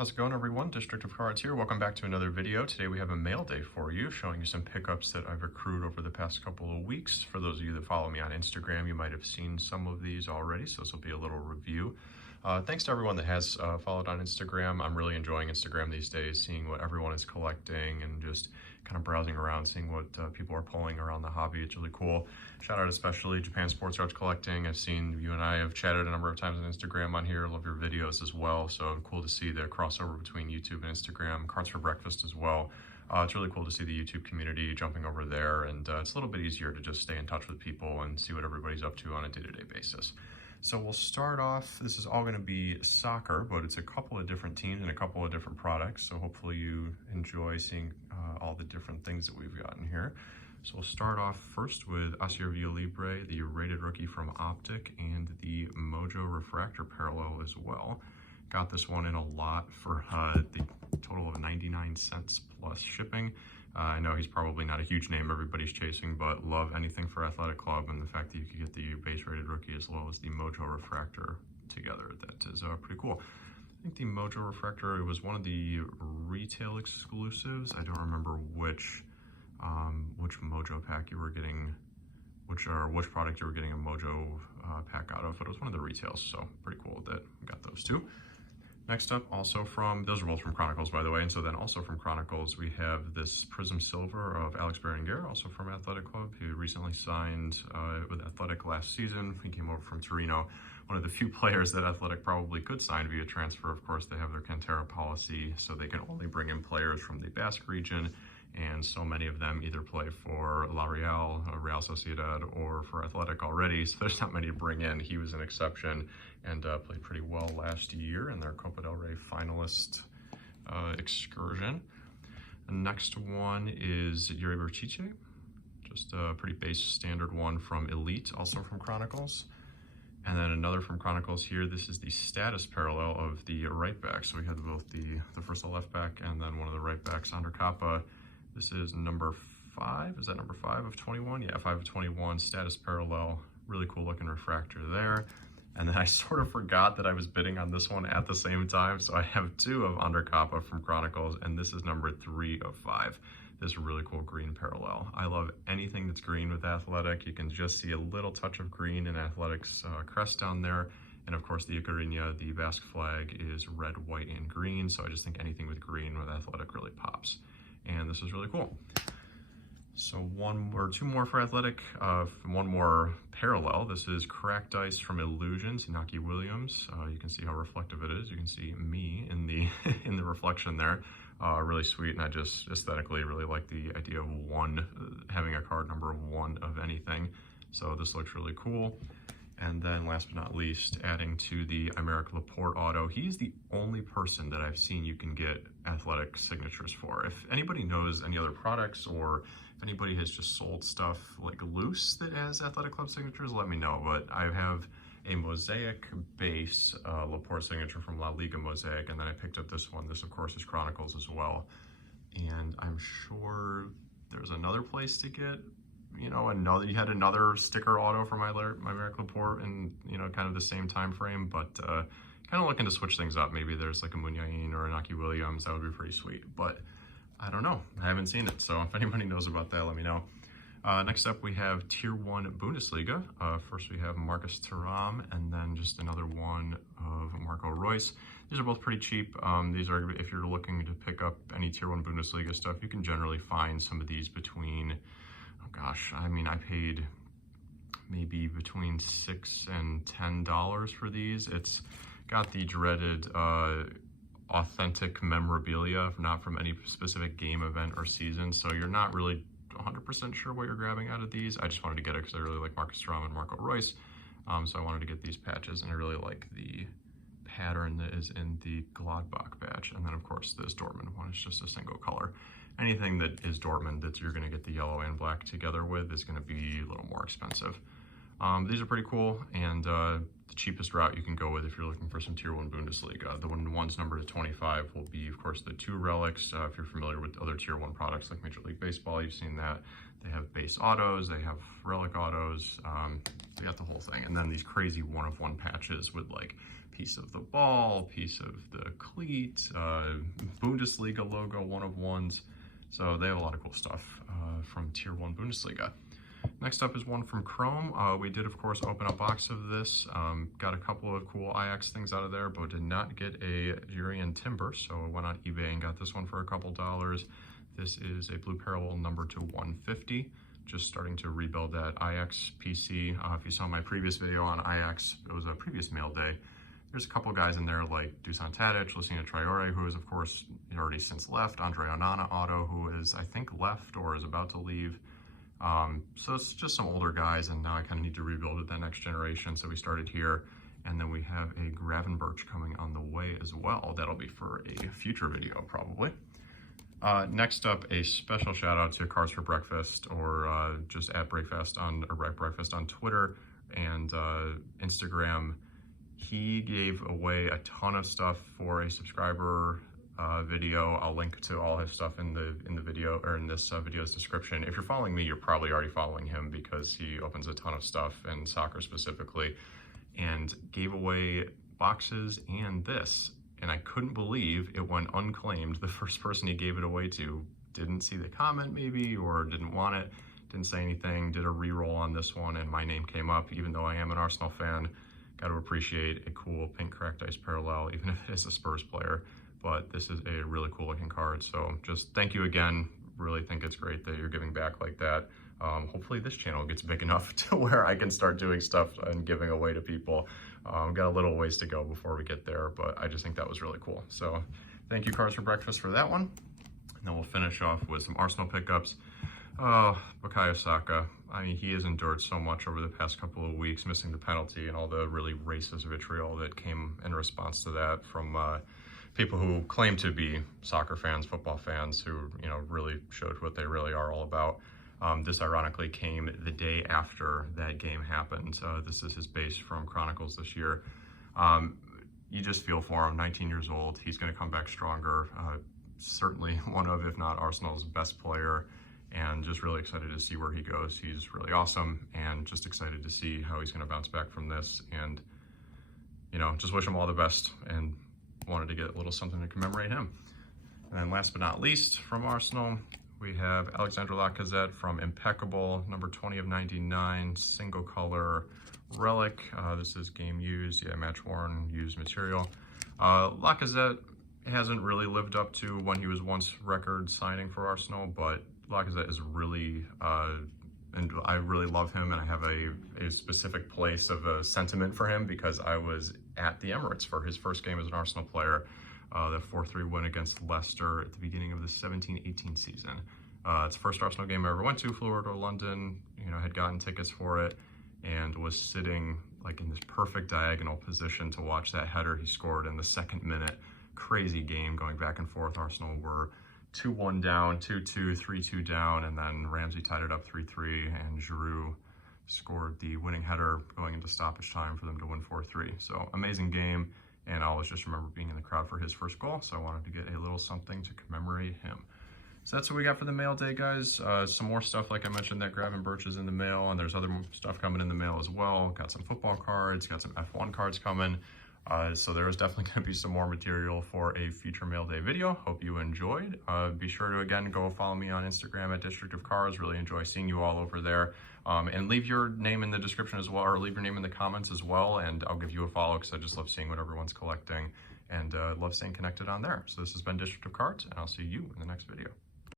How's it going, everyone? District of Cards here. Welcome back to another video. Today we have a mail day for you, showing you some pickups that I've accrued over the past couple of weeks. For those of you that follow me on Instagram, you might have seen some of these already, so this will be a little review. Thanks to everyone that has followed on Instagram. I'm really enjoying Instagram these days, seeing what everyone is collecting and just kind of browsing around, seeing what people are pulling around the hobby. It's really cool. Shout out especially Japan Sports Cards Collecting. I've seen you and I have chatted a number of times on Instagram on here. I love your videos as well. So cool to see the crossover between YouTube and Instagram. Cards for Breakfast as well. It's really cool to see the YouTube community jumping over there, and it's a little bit easier to just stay in touch with people and see what everybody's up to on a day-to-day basis. So we'll start off, this is all going to be soccer, but it's a couple of different teams and a couple of different products. So hopefully you enjoy seeing all the different things that we've gotten here. So we'll start off first with Asier Villalibre, the rated rookie from Optic, and the Mojo Refractor Parallel as well. Got this one in a lot for the total of 99 cents plus shipping. I know he's probably not a huge name everybody's chasing, but love anything for Athletic Club, and the fact that you could get the base rated rookie as well as the Mojo Refractor together, that is pretty cool. I think the Mojo Refractor, it was one of the retail exclusives. I don't remember which Mojo pack you were getting, which product you were getting a Mojo pack out of, but it was one of the retails, so pretty cool that we got those two. Next up, also from, those are both from Chronicles, by the way, and so then also from Chronicles, we have this Prism Silver of Alex Berenguer, also from Athletic Club, who recently signed with Athletic last season. He came over from Torino, one of the few players that Athletic probably could sign via transfer. Of course, they have their Cantera policy, so they can only bring in players from the Basque region, and so many of them either play for La Real, Real Sociedad, or for Athletic already, so there's not many to bring in. He was an exception and played pretty well last year in their Copa del Rey finalist excursion. The next one is Yuri Berchiche, just a pretty base standard one from Elite, also from Chronicles. And then another from Chronicles here, this is the status parallel of the right back. So we had both the first left back and then one of the right backs under Kappa. This is number 5, is that number 5 of 21? Yeah, 5 of 21, status parallel, really cool looking refractor there. And then I sort of forgot that I was bidding on this one at the same time, so I have 2 of under Kappa from Chronicles, and this is number 3 of 5. This really cool green parallel. I love anything that's green with Athletic. You can just see a little touch of green in Athletic's crest down there. And of course the Icarinha, the Basque flag, is red, white, and green, so I just think anything with green with Athletic really pops. And this is really cool. So 1 or 2 more for Athletic, 1 more parallel. This is Cracked Ice from Illusions, Inaki Williams. You can see how reflective it is. You can see me in the in the reflection there. Really sweet, and I just aesthetically really like the idea of 1, having a card number 1 of anything. So this looks really cool. And then last but not least, adding to the Aymeric Laporte auto, he's the only person that I've seen you can get Athletic signatures for. If anybody knows any other products, or if anybody has just sold stuff like loose that has Athletic Club signatures, let me know. But I have a Mosaic base Laporte signature from La Liga Mosaic, and then I picked up this one. This, of course, is Chronicles as well. And I'm sure there's another place to get, you know, you had another sticker auto for my Aymeric Laporte in, you know, kind of the same time frame, but kind of looking to switch things up. Maybe there's like a Munyain or an Inaki Williams. That would be pretty sweet, but I don't know. I haven't seen it, so if anybody knows about that, let me know. Next up, we have Tier 1 Bundesliga. First, we have Marcus Thuram, and then just another one of Marco Reus. These are both pretty cheap. These are, if you're looking to pick up any Tier 1 Bundesliga stuff, you can generally find some of these between, oh gosh, I mean, I paid maybe between $6 and $10 for these. It's got the dreaded authentic memorabilia, not from any specific game, event, or season, so you're not really 100% sure what you're grabbing out of these. I just wanted to get it because I really like Marcus Thuram and Marco Reus, so I wanted to get these patches, and I really like the pattern that is in the Gladbach badge. And then of course this Dortmund one is just a single color. Anything that is Dortmund that you're going to get the yellow and black together with is going to be a little more expensive. These are pretty cool, and the cheapest route you can go with if you're looking for some Tier 1 Bundesliga. The ones numbered to 25 will be, of course, the 2 relics. If you're familiar with other Tier 1 products like Major League Baseball, you've seen that. They have base autos, they have relic autos, they got the whole thing. And then these crazy 1-of-1 patches with like piece of the ball, piece of the cleat, Bundesliga logo, one of ones. So they have a lot of cool stuff from Tier 1 Bundesliga. Next up is one from Chrome. We did, of course, open a box of this. Got a couple of cool Ajax things out of there, but did not get a Jurien Timber, so I went on eBay and got this one for a couple dollars. This is a blue parallel number to 150. Just starting to rebuild that Ajax PC. If you saw my previous video on Ajax, it was a previous mail day. There's a couple guys in there like Dusan Tadic, Lucina Traore, who is, of course, already since left. Andre Onana auto, who is, I think, left or is about to leave. So it's just some older guys, and now I kind of need to rebuild with that next generation. So we started here, and then we have a Gravenberch coming on the way as well. That'll be for a future video, probably. Next up, a special shout out to Cards for Breakfast, or just at Breakfast on Twitter and Instagram. He gave away a ton of stuff for a subscriber video. I'll link to all his stuff in the video, or in this video's description. If you're following me, you're probably already following him because he opens a ton of stuff in soccer specifically, and gave away boxes and this. And I couldn't believe it went unclaimed. The first person he gave it away to didn't see the comment maybe, or didn't want it, didn't say anything, did a re-roll on this one, and my name came up, even though I am an Arsenal fan. Got to appreciate a cool pink cracked ice parallel, even if it's a Spurs player. But this is a really cool looking card. So just thank you again. Really think it's great that you're giving back like that. Hopefully this channel gets big enough to where I can start doing stuff and giving away to people. Got a little ways to go before we get there, but I just think that was really cool. So thank you, Cards for Breakfast, for that one. And then we'll finish off with some Arsenal pickups. Bukayo Saka. I mean, he has endured so much over the past couple of weeks, missing the penalty and all the really racist vitriol that came in response to that from people who claim to be soccer fans, football fans, who, you know, really showed what they really are all about. This ironically came the day after that game happened. This is his base from Chronicles this year. You just feel for him, 19 years old. He's going to come back stronger. Certainly one of, if not Arsenal's best player, and just really excited to see where he goes. He's really awesome, and just excited to see how he's going to bounce back from this. And, you know, just wish him all the best, and wanted to get a little something to commemorate him. And then last but not least, from Arsenal, we have Alexandre Lacazette from Impeccable, number 20 of 99, single color relic. This is game used, yeah, match worn, used material. Lacazette hasn't really lived up to when he was once record signing for Arsenal, but Lacazette is really, and I really love him, and I have a specific place of a sentiment for him because I was at the Emirates for his first game as an Arsenal player. The 4-3 win against Leicester at the beginning of the 17-18 season. It's the first Arsenal game I ever went to. Flew over to London, you know, had gotten tickets for it, and was sitting like in this perfect diagonal position to watch that header he scored in the second minute. Crazy game going back and forth. Arsenal were 2-1 down, 2-2, 3-2 down, and then Ramsey tied it up 3-3, and Giroud scored the winning header going into stoppage time for them to win 4-3. So amazing game. And I always just remember being in the crowd for his first goal, so I wanted to get a little something to commemorate him. So that's what we got for the mail day, guys. Some more stuff, like I mentioned, that Gravenberch is in the mail, and there's other stuff coming in the mail as well. Got some football cards, got some F1 cards coming. So there is definitely going to be some more material for a future mail day video. Hope you enjoyed. Be sure to, again, go follow me on Instagram at District of Cards. Really enjoy seeing you all over there. And leave your name in the description as well, or leave your name in the comments as well, and I'll give you a follow because I just love seeing what everyone's collecting, and love staying connected on there. So this has been District of Cards, and I'll see you in the next video.